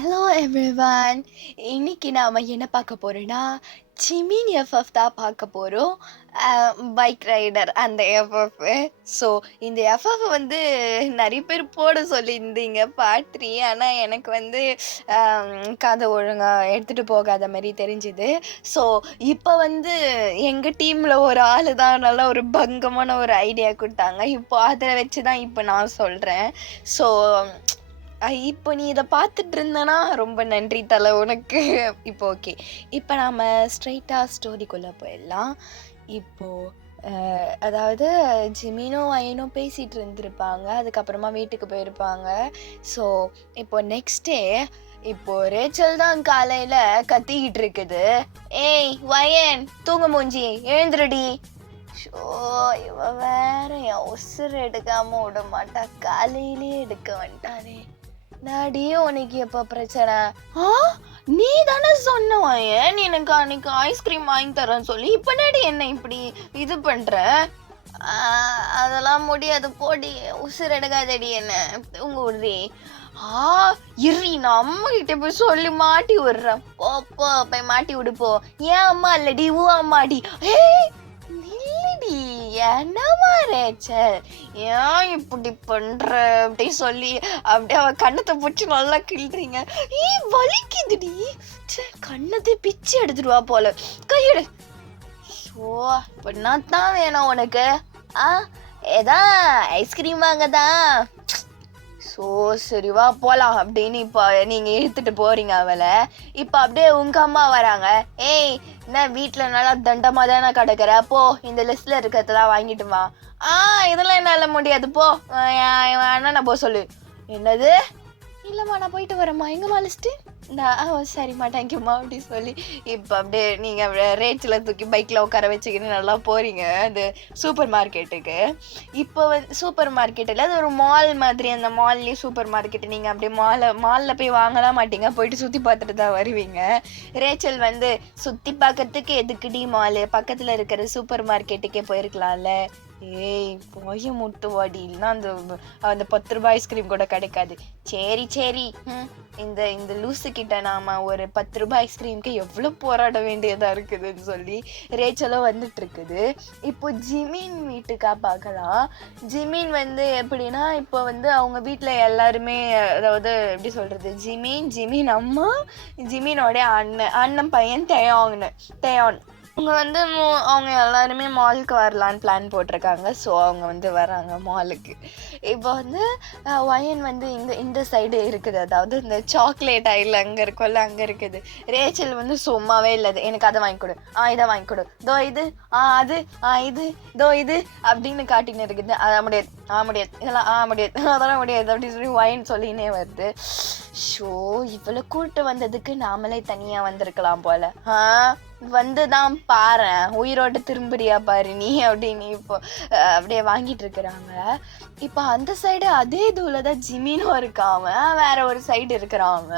Hello everyone. இன்னைக்கு நாம என்ன பார்க்க போறோம்னா, ஜிமின் எஃப்எஃப் தான் பார்க்க போறோம். பைக் ரைடர் அந்த எஃப்எஃப். ஸோ இந்த எஃப்எஃப் வந்து நிறைய பேர் போட சொல்லியிருந்தீங்க பார்ட் 3. ஆனால் எனக்கு வந்து கதை ஒழுங்காக எடுத்துகிட்டு போகாத மாதிரி தெரிஞ்சுது. ஸோ இப்போ வந்து எங்கள் டீமில் ஒரு ஆள் தான் நல்ல ஒரு பங்கமான ஒரு ஐடியா கொடுத்தாங்க. இப்போ அதை வச்சு தான் இப்போ நான் சொல்கிறேன். ஸோ இப்போ நீ இதை பார்த்துட்டு இருந்தனா ரொம்ப நன்றி தலை உனக்கு. இப்போ ஓகே, இப்போ நாம் ஸ்ட்ரைட்டாக ஸ்டோரிக்குள்ளே போயிடலாம். இப்போது அதாவது ஜிமினும் ஐயனும் பேசிகிட்டு இருந்திருப்பாங்க. அதுக்கப்புறமா வீட்டுக்கு போயிருப்பாங்க. ஸோ இப்போ நெக்ஸ்ட் டே இப்போது ரேச்சல் தான் காலையில் கத்திக்கிட்டு இருக்குது. ஏய் வயன், தூங்க மூஞ்சி, எழுந்துருடி. ஷோ, இவ வேற என் உசுறு எடுக்காமல் விட மாட்டா. காலையிலே எடுக்க வந்துட்டானே. நாடி உனக்கு எப்போ பிரச்சனை? நீ தானே சொன்னவன் நீ எனக்கு அன்னைக்கு ஐஸ்கிரீம் வாங்கி தரேன்னு சொல்லி, இப்போ நாடி என்ன இப்படி இது பண்ற? அதெல்லாம் முடியாது போடி, உசுறு எடுக்காதடி என்ன உங்க விடுறி. இறி, நான் அம்மா கிட்ட போய் சொல்லி மாட்டி விடுறேன். போ போய் மாட்டி விடுப்போ. ஏன் அம்மா இல்லடி, ஊ அம்மாடி. நில்லடி, என்னமா ரேச்சல், ஏன் இப்படி பண்ற அப்படி சொல்லி அப்படியே அவ கண்ணத்தை பிடிச்சி நல்லா கிள்றீங்க. வலிக்குதுடி, கண்ணத்தை பிச்சு எடுத்துடுவா போல. கையெடு. ஸோ இப்போ நான் தான் வேணும் உனக்கு? ஏதான் ஐஸ்கிரீம் வாங்கதான். ஸோ சரி வா போகலாம் அப்படின்னு இப்போ நீங்கள் இழுத்துட்டு போகிறீங்க அவளை. இப்போ அப்படியே உங்கள் அம்மா வராங்க. ஏய், என்ன வீட்டில் நல்லா தண்டமாக தானே கிடக்குற, போ இந்த லிஸ்ட்டில் இருக்கிறதெல்லாம் வாங்கிட்டுமா. இதெல்லாம் என்னால் முடியாது, போ அண்ணா போ சொல்லு. என்னது? இல்லைம்மா நான் போயிட்டு வரேம்மா. எங்கம்மா லிஸ்ட்டு? சரிம்மா தேங்க்யூம்மா அப்படி சொல்லி இப்போ அப்படியே நீங்கள் ரேட்டில் தூக்கி பைக்கில் உட்கார வச்சுக்கின்னு நல்லா போகிறீங்க அந்த சூப்பர் மார்க்கெட்டுக்கு. இப்போ வந்து சூப்பர் மார்க்கெட்டில் அது ஒரு மால் மாதிரி, அந்த மால்லேயே சூப்பர் மார்க்கெட்டு. நீங்கள் அப்படியே மாலில் போய் வாங்கலாம் மாட்டீங்க, போயிட்டு சுற்றி பார்த்துட்டு தான் வருவீங்க. ரேச்சல் வந்து சுற்றி பார்க்கறதுக்கு எதுக்குடி மாலு, பக்கத்தில் இருக்கிற சூப்பர் மார்க்கெட்டுக்கே போயிருக்கலாம்ல. ஏய் போய் முட்டு வாடி, இல்லைன்னா அந்த 10 ரூபாய் ஐஸ்கிரீம் கூட கிடைக்காது. சரி இந்த லூசு கிட்ட நாம ஒரு 10 ரூபாய் ஐஸ்கிரீம்க்கு எவ்வளோ போராட வேண்டியதாக இருக்குதுன்னு சொல்லி ரேச்சலும் வந்துட்டு இருக்குது. இப்போ ஜிமின் வீட்டுக்கா பார்க்கலாம். ஜிமின் வந்து எப்படின்னா, இப்போ வந்து அவங்க வீட்டில் எல்லாருமே, அதாவது எப்படி சொல்கிறது, ஜிமின் அம்மா, ஜிமினோடைய அண்ணன் பையன் தேயான் அவங்க வந்து அவங்க எல்லாருமே மாலுக்கு வரலான்னு பிளான் போட்டிருக்காங்க. ஸோ அவங்க வந்து வராங்க மாலுக்கு. இப்போ வந்து வயன் வந்து இந்த சைடு இருக்குது, அதாவது இந்த சாக்லேட் ஐல் அங்கே இருக்கும்ல, அங்கே இருக்குது. ரேச்சல் வந்து சும்மாவே இல்லை, எனக்கு அதை வாங்கி கொடு, இதை வாங்கி கொடு, தோ இது, அது, இது, தோ இது அப்படின்னு காட்டின்னு இருக்குது. அதை முடியாது, இதெல்லாம் முடியாது, அதெல்லாம் முடியாது அப்படின்னு சொல்லி வயன் சொல்லினே வருது. ஷோ, இவ்வளோ கூட்டு வந்ததுக்கு நாமளே தனியாக வந்திருக்கலாம் போல. வந்து தான் பாரு, உயிரோடு திரும்புறியா பாரு நீ அப்படின்னு இப்போ அப்படியே வாங்கிட்டு இருக்கிறாங்க. இப்போ அந்த சைடு அதே தூள தான் ஜிமினும் இருக்கான், வேற ஒரு சைடு இருக்கிறான்.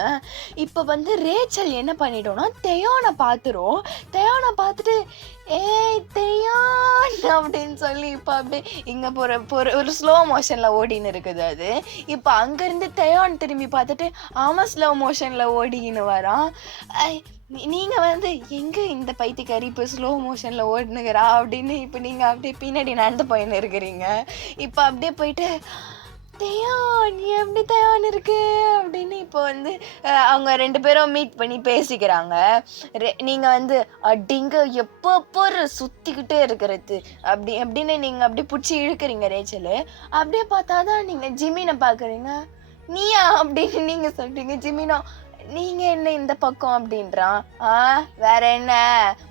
இப்போ வந்து ரேச்சல் என்ன பண்ணிட்டோம்னா, தெயோனை பார்த்துட்டு ஏய் தெயான் அப்படின்னு சொல்லி இப்போ அப்படியே இங்கே ஒரு ஸ்லோ மோஷனில் ஓடின்னு இருக்குது அது. இப்போ அங்கேருந்து தெயான் திரும்பி பார்த்துட்டு அவன் ஸ்லோ மோஷனில் ஓடின்னு வரான். நீங்கள் வந்து எங்கே இந்த பைத்தியக்காரி இப்போ ஸ்லோ மோஷனில் ஓடுனுங்கிறா அப்படின்னு இப்போ நீங்கள் அப்படியே பின்னாடி நடந்து போயின்னு இருக்கிறீங்க. இப்போ அப்படியே போயிட்டு தெயான் எப்படி தெயான் இருக்கு அப்படின்னு இப்போ வந்து அவங்க 2 பேரும் மீட் பண்ணி பேசிக்கிறாங்க. நீங்கள் வந்து அடிங்க எப்போ சுற்றிக்கிட்டே இருக்கிறது அப்படின்னு நீங்கள் அப்படியே பிடிச்சி இழுக்கிறீங்க ரேச்சல். அப்படியே பார்த்தாதான் நீங்கள் ஜிமினை பார்க்குறீங்க. நீயா அப்படின்னு நீங்கள் சொல்கிறீங்க. ஜிமினோ, நீங்க என்ன இந்த பக்கம் அப்படின்றான். வேற என்ன,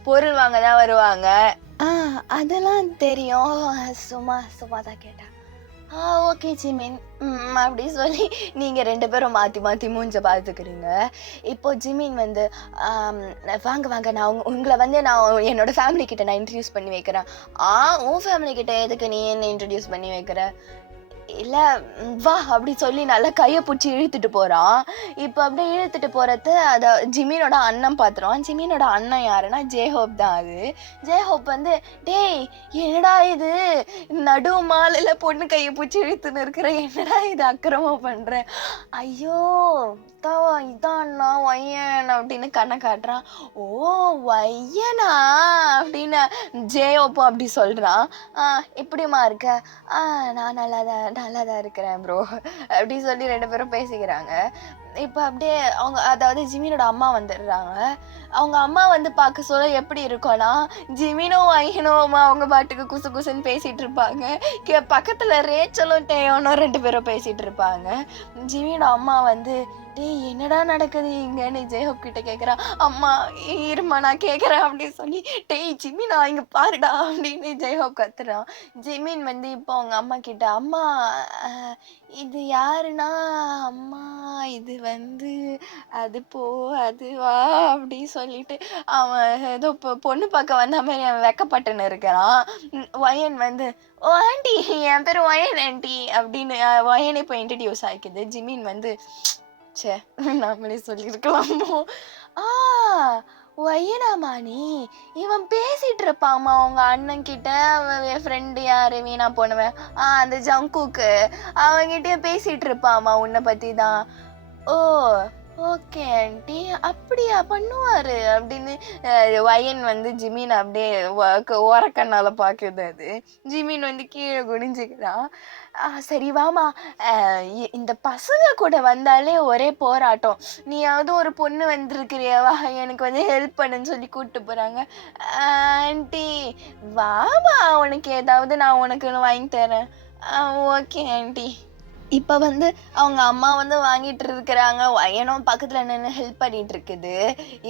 பொருள் வாங்க தான் வருவாங்க. அதெல்லாம் தெரியும், சும்மா தான் கேட்டேன். ஓகே ஜிமின் அப்படி சொல்லி நீங்கள் 2 பேரும் மாற்றி மூஞ்ச பார்த்துக்கிறீங்க. இப்போ ஜிமின் வந்து வாங்க நான் உங்களை வந்து நான் என்னோடய ஃபேமிலி கிட்ட நான் இன்ட்ரடியூஸ் பண்ணி வைக்கிறேன். உன் ஃபேமிலி கிட்ட எதுக்கு நீ என்ன இன்ட்ரடியூஸ் பண்ணி வைக்கிற? இல்ல வா அப்படி சொல்லி நல்லா கையை பிடிச்சி இழுத்துட்டு போறான். இப்போ அப்படியே இழுத்துட்டு போறது ஜிமினோட அண்ணன் பாத்துருவான். ஜிமினோட அண்ணன் யாருன்னா ஜேஹோப் தான். அது ஜேஹோப் வந்து, டேய் என்னடா இது நடு மாலையில பொண்ணு கையை பிடிச்சி இழுத்துன்னு இருக்கிற, என்னடா இது அக்கிரமம் பண்ற, ஐயோ இதான்னா வையன் அப்படின்னு கண்ணை காட்டுறான். ஓ வையனா அப்படின்னு ஜேயோப்போ அப்படி சொல்றான். எப்படிமா இருக்க? நான் நல்லாதான் இருக்கிறேன் ப்ரோ அப்படி சொல்லி 2 பேரும் பேசிக்கிறாங்க. இப்போ அப்படியே அவங்க அதாவது ஜிமினோட அம்மா வந்துடுறாங்க. அவங்க அம்மா வந்து பார்க்க சொல்ல எப்படி இருக்கும்னா, ஜிமினோ வையனோமா அவங்க பாட்டுக்கு குசு குசுன்னு பேசிட்டு இருப்பாங்க. பக்கத்துல ரேச்சலும் டேயோனும் 2 பேரும் பேசிட்டு இருப்பாங்க. ஜிமினோட அம்மா வந்து, டேய் என்னடா நடக்குது இங்கன்னு ஜேஹோப் கிட்ட கேட்குறான். அம்மா இருமா நான் கேட்குறேன் அப்படின்னு சொல்லி, டேய் ஜிமினா இங்கே பாருடா அப்படின்னு ஜேஹோப் கத்துறான். ஜிமின் வந்து இப்போ அவங்க அம்மா கிட்ட, அம்மா இது யாருன்னா, அம்மா இது வந்து அதுவா அப்படி சொல்லிட்டு அவன் ஏதோ பொண்ணு பார்க்க வந்த மாதிரி அவன் வெக்கப்பட்டுன்னு இருக்கிறான். வயன் வந்து, ஓ ஆண்டி என் பேர் வயன் ஆண்டி அப்படின்னு வயனே இப்போ இன்ட்ரடியூஸ் ஆகிக்குது. ஜிமின் வந்து, சே நாமளே சொல்லியிருக்கலாமோ, வையனாமா நீ, இவன் பேசிட்டு இருப்பாமா அவங்க அண்ணன் கிட்ட, அவன் ஃப்ரெண்டு யாரு வீணா போனவன் அந்த ஜங்குக்கு, அவன்கிட்டயே பேசிட்டு இருப்பாமா உன்னை பத்தி தான். ஓ ஓகே ஆண்டி அப்படியா பண்ணுவாரு அப்படின்னு வயன் வந்து ஜிமின் அப்படியே ஓரக்கண்ணால பாக்குது. அது ஜிமின் வந்து கீழே குனிஞ்சுக்கிறான். சரி வாமா, இந்த பசங்க கூட வந்தாலே ஒரே போராட்டம், நீயாவது ஒரு பொண்ணு வந்திருக்கிறியவா எனக்கு வந்து ஹெல்ப் பண்ணுன்னு சொல்லி கூப்பிட்டு போறாங்க. ஆண்டி வாமா உனக்கு ஏதாவது நான் உனக்கு வாங்கி தரேன். Okay aunty. இப்போ வந்து அவங்க அம்மா வந்து வாங்கிட்டு இருக்கிறாங்க. வயனும் பக்கத்தில் நின்று ஹெல்ப் பண்ணிட்டு இருக்குது.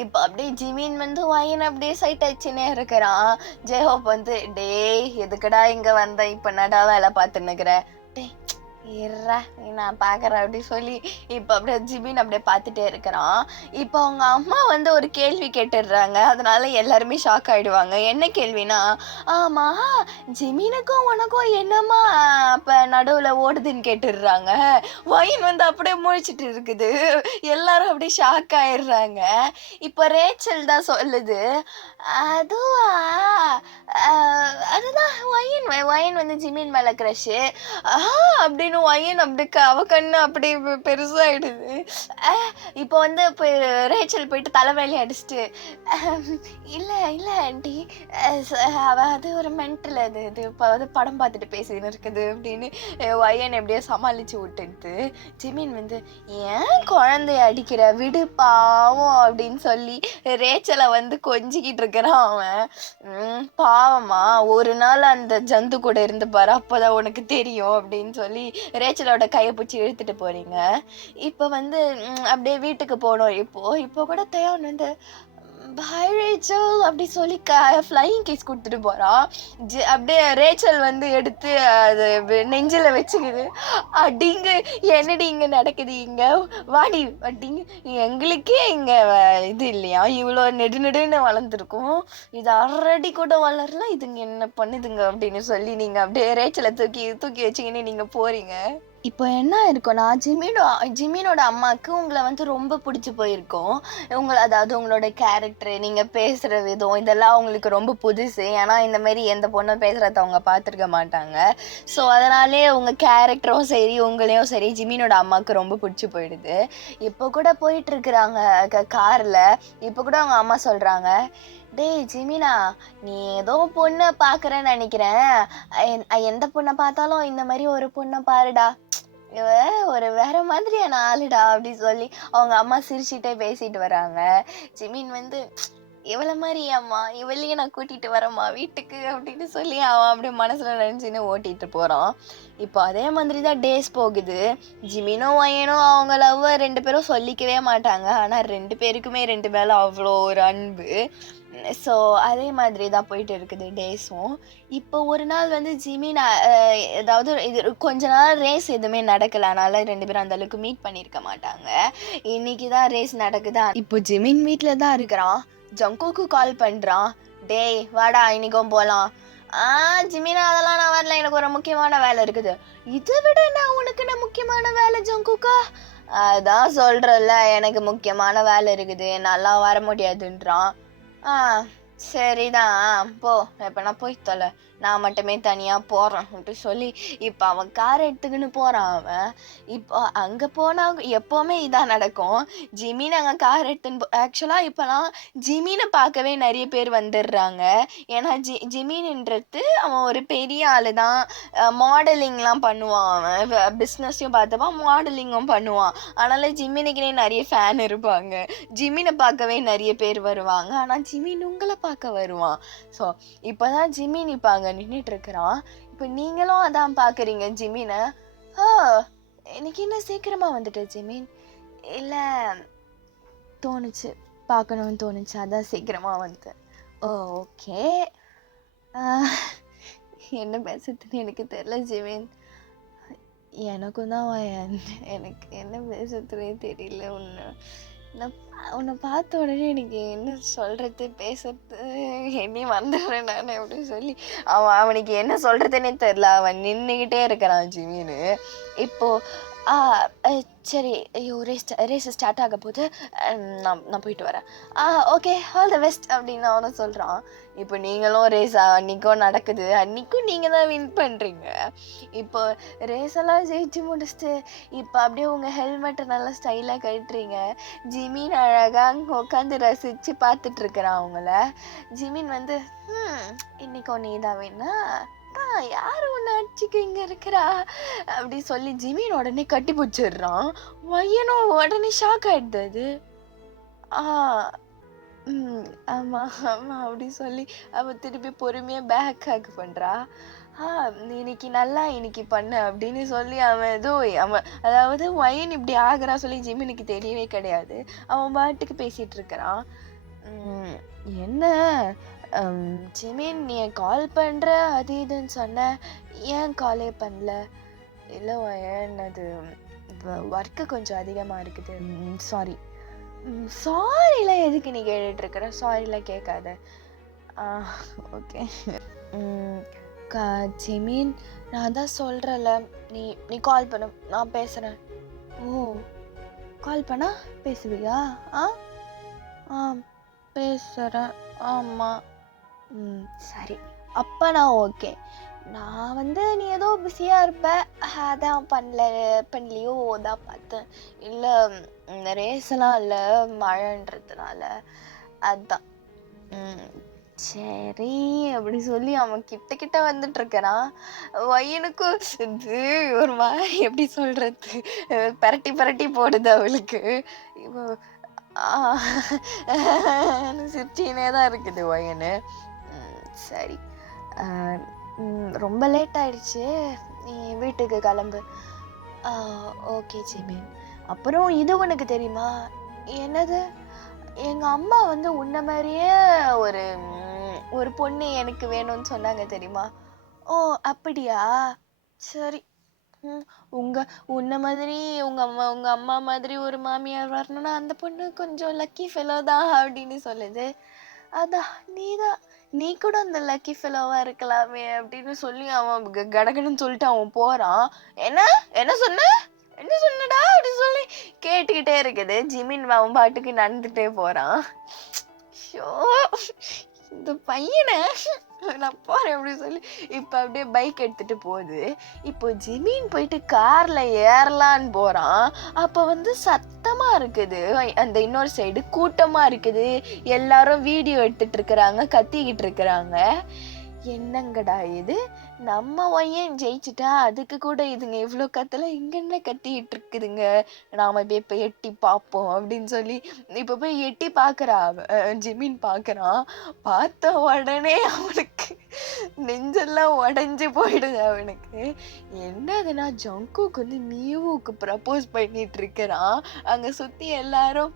இப்போ அப்படியே ஜிமின் வந்து வயன் அப்படியே சைட் ஆச்சுன்னே இருக்கிறான். ஜேஹோப் வந்து, டேய் எதுக்கடா இங்கே வந்த, இப்போ நடா வேலை பார்த்துன்னுக்குற, டேய் இருறா நான் பார்க்குறேன் அப்படி சொல்லி இப்போ அப்படியே ஜிமின் அப்படியே பார்த்துட்டே இருக்கிறான். இப்போ அவங்க அம்மா வந்து ஒரு கேள்வி கேட்டுடுறாங்க. அதனால எல்லாருமே ஷாக் ஆகிடுவாங்க. என்ன கேள்வினா, ஆமாம் ஜிமினுக்கும் உனக்கும் என்னம்மா அப்போ நடுவில் ஓடுதுன்னு கேட்டுடுறாங்க. வயின் வந்து அப்படியே முழிச்சிட்டு இருக்குது. எல்லாரும் அப்படியே ஷாக் ஆயிடுறாங்க. இப்போ ரேச்சல் தான் சொல்லுது, அதுவா அதுதான் வயின் வந்து ஜிமின் மேலே க்ரஷு அப்படின்னு வயன் அப்படி அவ கண்ணு அப்படி பெருசாகிடுது. இப்போ வந்து இப்போ ரேச்சல் போயிட்டு தலைவலி அடிச்சுட்டு, இல்லை ஆண்டி அது ஒரு மென்டல், இது இப்போ வந்து படம் பார்த்துட்டு பேசின்னு இருக்குது அப்படின்னு வயன் எப்படியோ சமாளித்து விட்டுட்டு, ஜிமின் வந்து ஏன் குழந்தைய அடிக்கிற விடு பாவம் அப்படின்னு சொல்லி ரேச்சலை வந்து கொஞ்சிக்கிட்டு இருக்கிறான். அவன் பாவமா ஒரு நாள் அந்த ஜந்து கூட இருந்து பாரு அப்போதான் உனக்கு தெரியும் அப்படின்னு சொல்லி ரேச்சலோட கையை பிடிச்சி இழுத்துட்டு போறீங்க. இப்போ வந்து அப்படியே வீட்டுக்கு போனோம். இப்போ கூட தேவன் வந்து பாய் ரேச்சல் அப்படி சொல்லி ஃப்ளையிங் கேஸ் கொடுத்துட்டு போகிறான். அப்படியே ரேச்சல் வந்து எடுத்து அது நெஞ்சில் வச்சுக்குது. அடிங்க என்னடி இங்கே நடக்குது, இங்கே வாடி அடிங்க, எங்களுக்கே இங்கே இது இல்லையா, இவ்வளோ நெடுன்னு வளர்ந்துருக்கும், இது அரடி கூட வளரல, இதுங்க என்ன பண்ணுதுங்க அப்படின்னு சொல்லி நீங்கள் அப்படியே ரேச்சலை தூக்கி வச்சிங்கன்னு நீங்கள் போகிறீங்க. இப்போ என்ன இருக்குன்னா, ஜிமினோட அம்மாவுக்கு உங்களை வந்து ரொம்ப பிடிச்சி போயிருக்கும். அதாவது உங்களோட கேரக்டரு, நீங்கள் பேசுகிற விதம், இதெல்லாம் அவங்களுக்கு ரொம்ப புதுசு. ஏன்னா இந்தமாரி எந்த பொண்ணும் பேசுகிறத அவங்க பார்த்துருக்க மாட்டாங்க. ஸோ அதனாலே உங்கள் கேரக்டரும் சரி உங்களையும் சரி ஜிமினோட அம்மாவுக்கு ரொம்ப பிடிச்சி போயிடுது. இப்போ கூட போயிட்டுருக்குறாங்க காரில். இப்போ கூட அவங்க அம்மா சொல்கிறாங்க, டேய் ஜிமினா நீ ஏதோ பொண்ணை பார்க்குறேன்னு நினைக்கிறேன், எந்த பொண்ணை பார்த்தாலும் இந்த மாதிரி ஒரு பொண்ணை பாருடா, இவ ஒரு வேற மாதிரியான ஆளுடா அப்படி சொல்லி அவங்க அம்மா சிரிச்சுட்டே பேசிட்டு வராங்க. ஜிமின் வந்து, இவளை மாதிரி அம்மா இவளையும் நான் கூட்டிட்டு வரேம்மா வீட்டுக்கு அப்படின்னு சொல்லி அவன் அப்படியே மனசுல நினைச்சுன்னு ஓட்டிட்டு போறான். இப்போ அதே மாதிரி தான் டேஸ் போகுது. ஜிமினும் வயனும் அவங்க லவ் 2 பேரும் சொல்லிக்கவே மாட்டாங்க. ஆனால் 2 பேருக்குமே 2 மேலே அவ்வளோ ஒரு அன்பு. ஸோ அதே மாதிரி தான் போயிட்டு இருக்குது டேஸும். இப்போ ஒரு நாள் வந்து ஜிமின் ஏதாவது இது கொஞ்ச நாள் ரேஸ் எதுவுமே நடக்கலை, அதனால 2 பேரும் அந்த அளவுக்கு மீட் பண்ணியிருக்க மாட்டாங்க. இன்னைக்கு தான் ரேஸ் நடக்குதா. இப்போ ஜிமின் வீட்டில் தான் இருக்கிறான். ஜங்கோக்கு கால் பண்ணுறான், டேய் வாடா இன்னைக்கும் போகலாம். ஜிமினா அதெல்லாம் நான் வரல, எனக்கு ஒரு முக்கியமான வேலை இருக்குது. இதை விட நான் உனக்கு என்ன முக்கியமான வேலை ஜங்குக்கா? அதான் சொல்றல, எனக்கு முக்கியமான வேலை இருக்குது, நல்லா வர முடியாதுன்றான். சரிதான் போ, இப்ப நான் போய் தொலை, நான் மட்டுமே தனியா போறேன் சொல்லி இப்ப அவன் கார் எடுத்துக்கின்னு போறான். அவன் இப்போ அங்க போனா எப்பவுமே இதான் நடக்கும். ஜிமின் அங்க கார் எடுத்துன்னு ஆக்சுவலா இப்பெல்லாம் ஜிமினை பார்க்கவே நிறைய பேர் வந்துடுறாங்க. ஏன்னா ஜிமின்ன்றது அவன் ஒரு பெரிய ஆளு தான், மாடலிங்லாம் பண்ணுவான், அவன் பிஸ்னஸையும் பார்த்துப்பான், மாடலிங்கும் பண்ணுவான். அதனால ஜிமினுக்குனே நிறைய ஃபேன் இருப்பாங்க. ஜிமினை பார்க்கவே நிறைய பேர் வருவாங்க. ஆனா ஜிமின் உங்களை பார்க்க வருவான். ஸோ இப்போதான் ஜிமின் இப்போ அங்கே நின்றுட்டு இருக்கிறான். இப்போ நீங்களும் அதான் பார்க்குறீங்க ஜிமினை. இன்னைக்கு என்ன சீக்கிரமா வந்துட்டு ஜிமின்? இல்லை, தோணுச்சு, பார்க்கணும்னு தோணுச்சு, அதான் சீக்கிரமா வந்தேன். ஓகே, என்ன பேசுறதுன்னு எனக்கு தெரியல ஜிமின். எனக்கும் தான் எனக்கு என்ன பேசுறதுனே தெரியல. உன்னை பார்த்த உடனே எனக்கு என்ன சொல்றது பேசுறது என்னை வந்துடுறேன் நான் அப்படின்னு சொல்லி அவனுக்கு என்ன சொல்றதுன்னே தெரியல. அவன் நின்றுக்கிட்டே இருக்கிறான் ஜிமின்னு. இப்போ சரி, ஐயோ ரேஸ் ஸ்டார்ட் ஆக போது, நான் போயிட்டு வரேன். ஓகே, ஆல் த பெஸ்ட் அப்படின்னு அவனும் சொல்கிறான். இப்போ நீங்களும் ரேஸ் அன்றைக்கும் நடக்குது, அன்றைக்கும் நீங்கள் தான் வின் பண்ணுறீங்க. இப்போ ரேஸ் எல்லாம் ஜெயிச்சு முடிச்சுட்டு இப்போ அப்படியே உங்கள் ஹெல்மெட்டை நல்லா ஸ்டைலாக கட்டுறீங்க. ஜிமின் அழகாக உட்காந்து ரசித்து பார்த்துட்ருக்குறான் அவங்கள. ஜிமின் வந்து இன்னைக்கு நீ தான் வேணா, யாரு ஒன்று அடிச்சுக்க இங்க இருக்கிறா அப்படி சொல்லி ஜிமின் உடனே கட்டி பிடிச்சிடுறான். பையனும் உடனே ஷாக் ஆயிடுது. ஆமா ஆமா அப்படி சொல்லி அவ திருப்பி பொறுமையா பேக் ஹேக் பண்றா. இன்னைக்கு பண்ண அப்படின்னு சொல்லி அவன் அதாவது வயன் இப்படி ஆகுறா சொல்லி ஜிமினுக்கு தெரியவே கிடையாது. அவன் பாட்டுக்கு பேசிட்டு இருக்கிறான். என்ன ஜிமின், நீ கால் பண்ணுற அது இதுன்னு சொன்ன, ஏன் காலே பண்ணல? இல்லை வயன், அது ஒர்க்கு கொஞ்சம் அதிகமாக இருக்குது, சாரி. சாரிலாம் எதுக்கு நீ கேட்டுட்ருக்குற? சாரிலாம் கேட்காத. ஓகே. ஜிமின், நான் தான் சொல்கிறேன்ல, நீ கால் பண்ண, நான் பேசுகிறேன். ஓ, கால் பண்ணா பேசுவியா? பேசுகிறேன். ஆமாம். சரி, அப்போ நான் ஓகே. நான் நீ ஏதோ பிஸியாக இருப்ப, அதான் பண்ணலையோ தான் பார்த்தேன். இல்லை, ரேஸெல்லாம் இல்லை, மழைன்றதுனால அதான். சரி அப்படி சொல்லி அவன் கிட்ட வந்துட்டு இருக்கிறான். வயனுக்கும் இது ஒரு மாதிரி எப்படி சொல்றது, பரட்டி போடுது அவளுக்கு. இப்போ சிரிச்சினே தான் இருக்குது வயனு. சரி, ரொம்ப லேட் ஆயிடுச்சு, நீ வீட்டுக்கு கிளம்பு. Okay Jimin. அப்புறம் இது உனக்கு தெரியுமா? என்னது? எங்கள் அம்மா உன்ன மாதிரியே ஒரு பொண்ணு எனக்கு வேணும்னு சொன்னாங்க தெரியுமா? ஓ அப்படியா? சரி, உன்ன மாதிரி உங்க அம்மா மாதிரி ஒரு மாமியார் வரணும்னா அந்த பொண்ணு கொஞ்சம் லக்கி ஃபெலோ தான் அப்படின்னு சொல்லுது. அதான் நீ கூட அந்த லக்கி ஃபெலோவா இருக்கலாமே அப்படின்னு சொல்லி அவன் கடகன்னு சொல்லிட்டு அவன் போறான். என்ன சொன்னடா அப்படி சொல்லி கேட்டுக்கிட்டே இருக்குது. ஜிமின் அவன் பாட்டுக்கு நடந்துட்டே போறான். ஷோ, இந்த பையனை நான் போறேன் அப்படின்னு சொல்லி இப்போ அப்படியே பைக் எடுத்துட்டு போகுது. இப்போ ஜிமின் போயிட்டு கார்ல ஏறலான்னு போறான். அப்போ சத்தமா இருக்குது, அந்த இன்னொரு சைடு கூட்டமா இருக்குது, எல்லாரும் வீடியோ எடுத்துட்டு இருக்கிறாங்க, கத்திக்கிட்டு இருக்கிறாங்க. என்னங்கடா இது, நம்ம ஒய்யன் ஜெயிச்சுட்டா அதுக்கு கூட இதுங்க இவ்வளோ கத்தல, இங்க என்ன கத்திக்கிட்டு இருக்குதுங்க, நாம இப்போ எட்டி பார்ப்போம் அப்படின்னு சொல்லி இப்போ போய் எட்டி பார்க்குறா. ஜிமின் பார்க்குறான். பார்த்த உடனே அவனுக்கு நெஞ்செல்லாம் உடஞ்சி போயிடுது அவனுக்கு. என்னதுன்னா ஜங்குக்கு மியூவுக்கு ப்ரப்போஸ் பண்ணிட்டு இருக்கிறான். அங்கே சுற்றி எல்லாரும்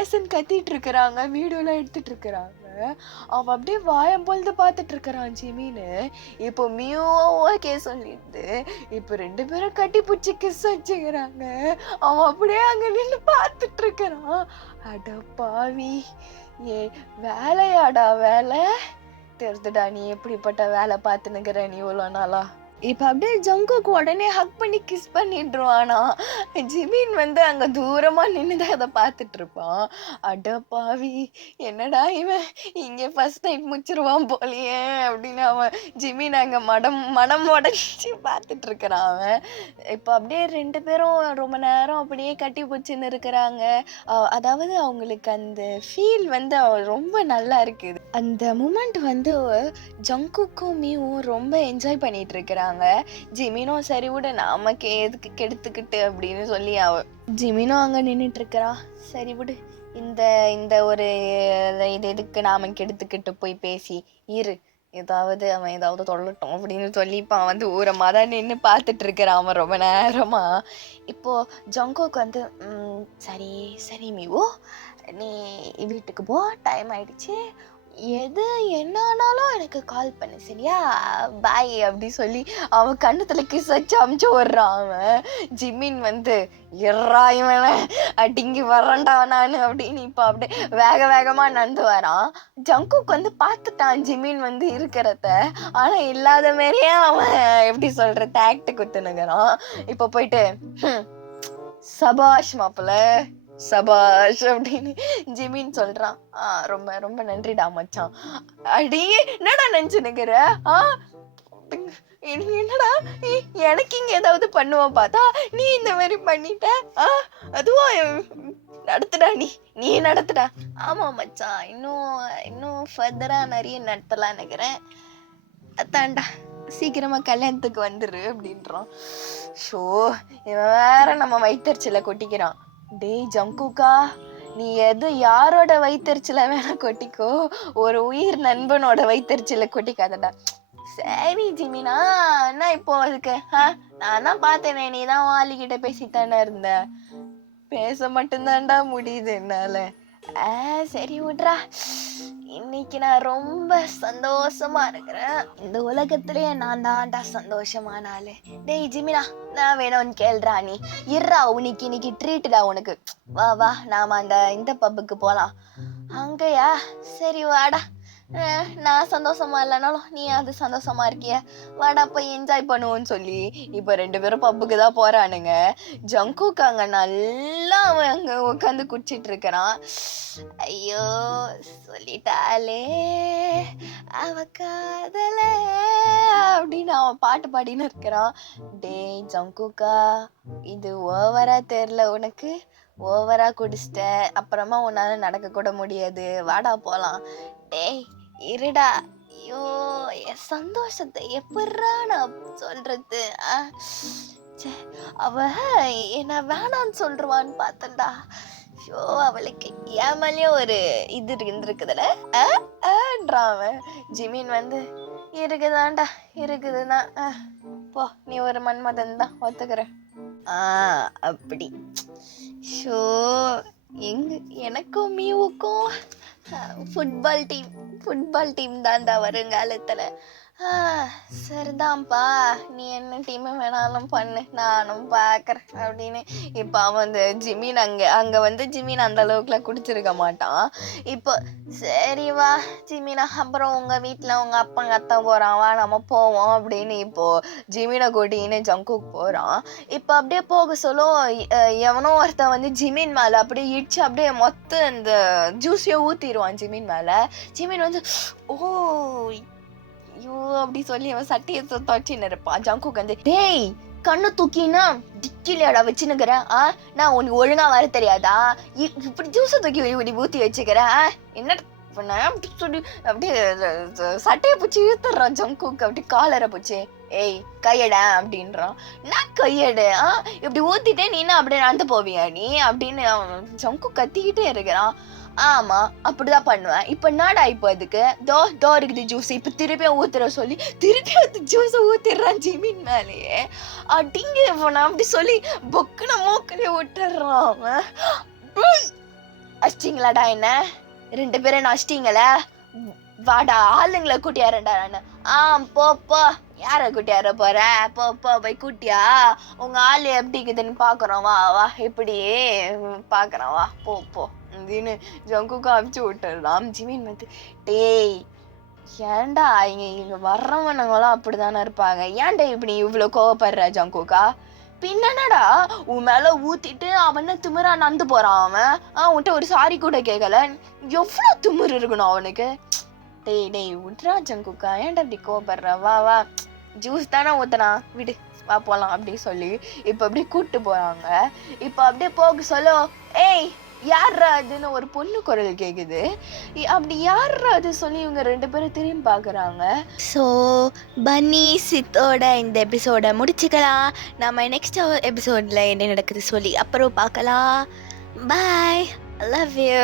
எஸ்ன்னு கத்திட்டு இருக்கிறாங்க, வீடியோலாம் எடுத்துட்டு இருக்கிறாங்க. அவன் அப்படியே வாயம் பொழுது பார்த்துட்டு இருக்கிறான் ஜிமின்னு. இப்போ மியூவும் ஓகே சொல்லிட்டு இப்போ 2 பேரும் கட்டி பிடிச்சி கிஸ் வச்சுக்கிறாங்க. அவன் அப்படியே அங்க நின்று பார்த்துட்டு இருக்கிறான். அட பாவி, வேலையாடா வேலை, தெரிஞ்சுடா நீ எப்படிப்பட்ட வேலை பார்த்துனுக்குற நீ இவ்வளோ நாளா. இப்போ அப்படியே ஜங்குக்கு உடனே ஹக் பண்ணி கிஸ் பண்ணிட்டுருவானா. ஜிமின் வந்து அங்கே தூரமாக நின்றுதான் அதை பார்த்துட்டு இருப்பான். அட பாவி, என்னடா இவன் இங்கே ஃபர்ஸ்ட் நைட் முடிச்சிருவான் போலியே அப்படின்னு அவன் ஜிமின் அங்கே மனம் உடஞ்சி பார்த்துட்டு இருக்கிறான் அவன். இப்போ அப்படியே 2 பேரும் ரொம்ப நேரம் அப்படியே கட்டி பிடிச்சின்னு இருக்கிறாங்க. அதாவது அவங்களுக்கு அந்த ஃபீல் வந்து ரொம்ப நல்லா இருக்குது. அந்த மூமெண்ட் வந்து ஜங்குக்கும் மீவும் ரொம்ப என்ஜாய் பண்ணிட்டு இருக்கிறாங்க. ஜிமினும் சரி விட நமக்கு எதுக்கு கெடுத்துக்கிட்டு அப்படின்னு சொல்லி ஜிமினும் அங்க நின்றுட்டு இருக்கிறா. சரி விடு, இந்த ஒரு இது எதுக்கு நாம கெடுத்துக்கிட்டு போய் பேசி இரு, அவன் ஏதாவது சொல்லட்டும் அப்படின்னு சொல்லி இப்போ அவன் வந்து ஊரமாக தான் நின்று பார்த்துட்டு இருக்கிறான் அவன் ரொம்ப நேரமா. இப்போ ஜங்கோக்கு வந்து சரி சரி மீவோ, நீ வீட்டுக்கு போ, டைம் ஆயிடுச்சு, எது என்ன ஆனாலும் எனக்கு கால் பண்ணு சரியா, பாய் அப்படி சொல்லி அவன் கண்ணத்துல கிஸ் வச்சு அமுச்சு விடுறான். அவன் ஜிமின் வந்து இவனை அடிங்கி வரண்டா நான் அப்படின்னு இப்போ அப்படியே வேகமா நடந்து வரான். ஜங்குக்கு வந்து பார்த்துட்டான் ஜிமின் வந்து இருக்கிறத, ஆனா இல்லாத மாதிரியே அவன் எப்படி சொல்றது ஆக்ட் குத்துனுங்கிறான். இப்போ போயிட்டு சபாஷ் மாப்பிள்ள சபாஷ் அப்படின்னு ஜிமின் சொல்றான். ரொம்ப ரொம்ப நன்றிடா மச்சான். அடி என்னடா நினைச்சுனுக்கிற, என்னடா எனக்கு இங்க ஏதாவது பண்ணுவோம் பார்த்தா நீ இந்த மாதிரி பண்ணிட்ட, அதுவும் நடத்துடா நீ நடத்துடா. ஆமா மச்சான், இன்னும் ஃபர்தரா நிறைய நடத்தலாம் நினைக்கிறேன், அதான்டா சீக்கிரமா கல்யாணத்துக்கு வந்துரு அப்படின்றான். ஷோ, இவன் வேற நம்ம வயிற்றுச்சில கொட்டிக்கிறான். டேய் ஜங்குக்கா, நீ யாரோட வயிற்றுச்சில வேணா கொட்டிக்கோ, ஒரு உயிர் நண்பனோட வயிற்றுச்சில கொட்டிக்காதடா. சரி ஜிமினா, என்ன இப்போ அதுக்கு? நான் தான் பார்த்தேனே, நீ தான் வாலிக்கிட்ட பேசித்தானே இருந்த, பேச மட்டும்தான்டா முடியுது என்னால. சரி விட்றா, இன்னைக்கு நான் ரொம்ப சந்தோஷமா இருக்கிறேன், இந்த உலகத்திலேயே நான் தான்டா சந்தோஷமான ஆளு. டேய் ஜிமினா, நான் வேணும்னு கேள்றா, நீ இருறா, இன்னைக்கு ட்ரீட்டுடா உனக்கு, வா நாம இந்த பப்புக்கு போலாம். அங்கயா? சரி வாடா, நான் சந்தோஷமா இல்லைனாலும் நீ அது சந்தோஷமா இருக்கிய, வாடா போய் என்ஜாய் பண்ணுவோன்னு சொல்லி இப்போ 2 பேரும் பப்புக்கு தான் போறானுங்க. ஜங்குக்கு அங்க நல்லா அவன் அங்க உட்காந்து குடிச்சிட்டு இருக்கிறான். ஐயோ சொல்லிட்டாலே அவ காதல அப்படின்னு அவன் பாட்டு பாடின்னு இருக்கிறான். டேய் ஜங்குக்கா, இது ஓவரா தெரியல உனக்கு, ஓவரா குடிச்சிட்ட, அப்புறமா உன்னால நடக்க கூட முடியாது, வாடா போலாம். டேய் இருடா, ஐயோ என் சந்தோஷத்தை எப்படா நான் சொல்றது, அவ என்ன வேணான்னு சொல்றான்னு பார்த்தண்டா. ஐயோ, அவளுக்கு ஏமாலையும் ஒரு இது இருந்துருக்குதுல அவன். ஜிமின் வந்து இருக்குதுதான், போ நீ ஒரு மன்மதன் தான் ஒத்துக்கிறேன். அப்படி. ஷோ, எனக்கும் மீவுக்கும் ஃபுட்பால் டீம் தான்டா வருங்காலத்துல. சரிதான்ப்பா, நீ என்ன டீம் வேணாலும் பண்ணு, நானும் பாக்குறேன் அப்படின்னு. இப்போ அவன் வந்து ஜிமின் அங்க வந்து ஜிமின் அந்த அளவுக்குலாம் குடிச்சிருக்க மாட்டான். இப்போ சரி வா ஜிமினா, அப்புறம் உங்க வீட்டுல உங்க அப்பா அத்தா போறான், வா நம்ம போவோம் அப்படின்னு இப்போ ஜிமினை கூட்டின்னு ஜங்குக்கு போறான். இப்போ அப்படியே போக சொல்ல எவனோ ஒருத்தன் வந்து ஜிமின் மேல அப்படியே இடிச்சு அப்படியே மொத்த இந்த ஜூஸையோ ஊத்திடுவான் ஜிமின் மேல. ஜிமின் வந்து ஓ ஐயோ அப்படி சொல்லி அவன் சட்டையை துவச்சின்னு இருப்பான். ஜங்குக்கு வந்து டேய் கண்ணு தூக்கினா டிக்கிலியாடா வச்சுன்னுக்கிறேன், நான் உனக்கு ஒழுங்கா வர தெரியாதா, இப்படி ஜூஸை தூக்கி ஊத்தி வச்சுக்கிறேன், என்ன அப்படி சொல்லி அப்படியே சட்டையை பிடிச்சி இழுத்துறான் ஜங்குக்கு, அப்படி காலரை பிடிச்சி ஏய் கையட அப்படின்றான். நான் கையடு, இப்படி ஊத்திட்டே நீனா அப்படியே நடந்து போவியா நீ அப்படின்னு அவன் ஜங்கு கத்திக்கிட்டே இருக்கிறான். ஆமா அப்படிதான் பண்ணுவேன், இப்ப என்னடா இப்போ அதுக்கு தோ இருக்குது ஜூஸ், இப்ப திருப்பியும் ஊத்துற சொல்லி திருப்பி அந்த ஜூஸை ஊத்திடுறான் ஜிமின் மேலேயே. அப்படிங்க அப்படி சொல்லி பொக்குன மூக்கிலே விட்டுறான் அவன். அச்சிங்களாடா என்ன 2 பேரும் அச்சிங்களா, வாடா ஆளுங்களை கூட்டியாரண்டா நான். போ யார கூட்டியார போற, போ போய் கூட்டியா, உங்க ஆளு எப்படி இருக்குதுன்னு பாக்குறோம், வா எப்படி பாக்குறோம், வா போ அப்படின்னு ஜங்குக்கு அமுச்சு விட்டுறான். ஜிமின் வந்து டேய் ஏன்டா இங்க வர்றவனுங்களாம் அப்படிதானே இருப்பாங்க. ஏன்டா இப்படி இவ்வளவு கோவப்படுற ஜங்குக்கா? பின்னடா உன் மேல ஊத்திட்டு அவன திமிரா நந்து போறான். அவன் உன்கிட்ட ஒரு சாரி கூட கேட்கல. எவ்வளவு திமிரு இருக்கணும் அவனுக்கு. டேய் விட்றா ஜங்குக்கா, ஏன்டா இப்படி கோவப்படுற? வா வா, ஜூஸ் தானே ஊத்துனா, விடு, வா போலாம் அப்படி சொல்லி இப்ப அப்படியே கூட்டு போறாங்க. இப்ப அப்படியே போக சொல்ல, ஏய் யார்ரா அதுன்னு ஒரு பொண்ணு குரல் கேக்குது. அப்படி யார்ரா அது சொல்லி இவங்க 2 பேரும் திரும்பி பாக்குறாங்க. ஸோ பன்னி சித்தோட இந்த எபிசோட முடிச்சுக்கலாம். நம்ம நெக்ஸ்ட் எபிசோட்ல என்ன நடக்குது சொல்லி அப்புறம் பார்க்கலாம். பாய், லவ் யூ.